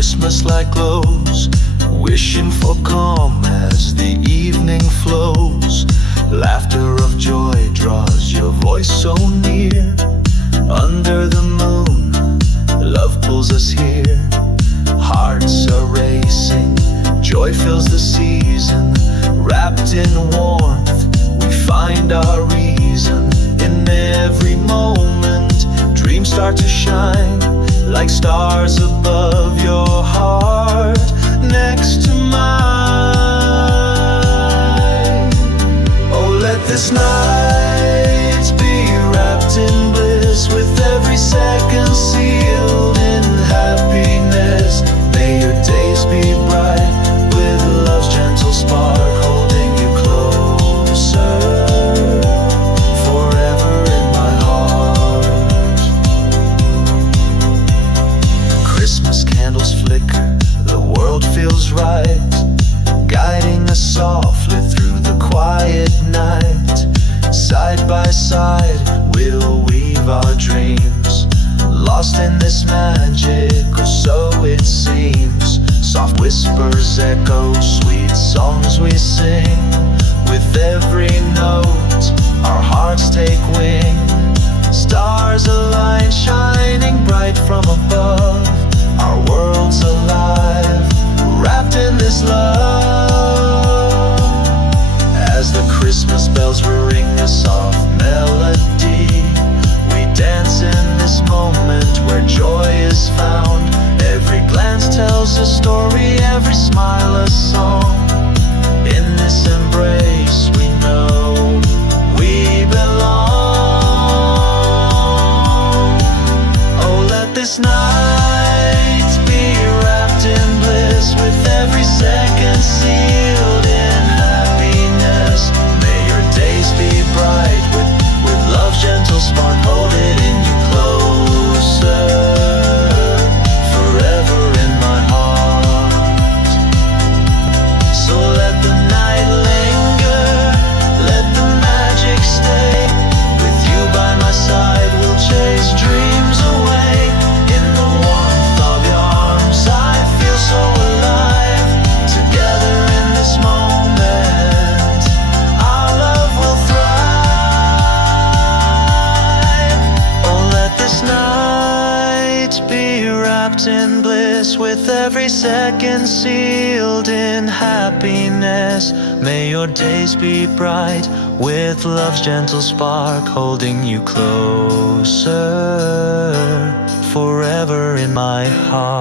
Christmas light glows, wishing for calm as the evening flows. Laughter of joy draws your voice so near. Under the moon, love pulls us here. Hearts are racing, joy fills the season. Wrapped in warmth, we find our reason. In every moment, dreams start to shine like stars above your heart, next to mine. Oh, let this night be wrapped in bliss, with every second sealed in happiness. May your days be bright, with love's gentle spark holding you closer, forever in my heart. Christmas candles flicker, the world feels right, guiding us softly through the quiet night. Side by side, we'll weave our dreams, lost in this magic, or so it seems. Soft whispers echo, sweet songs we sing. With every note, our hearts take wing. Stars align, shining bright from above. Our world's alive, wrapped in this love. As the Christmas bells ring a soft melody, we dance in this moment where joy is found. Every glance tells a story, every smile a song. In this embrace we know we belong. Oh, let this night be wrapped in bliss, with every second sealed in happiness. May your days be bright, with love's gentle spark holding you closer, forever in my heart. So let the night linger, let the magic stay. With you by my side, we'll chase dreams away. In the warmth of your arms, I feel so alive. Together in this moment, our love will thrive. Oh, let this night be wrapped in bliss, with every second sealed in happiness. May your days be bright, with love's gentle spark holding you closer, forever in my heart.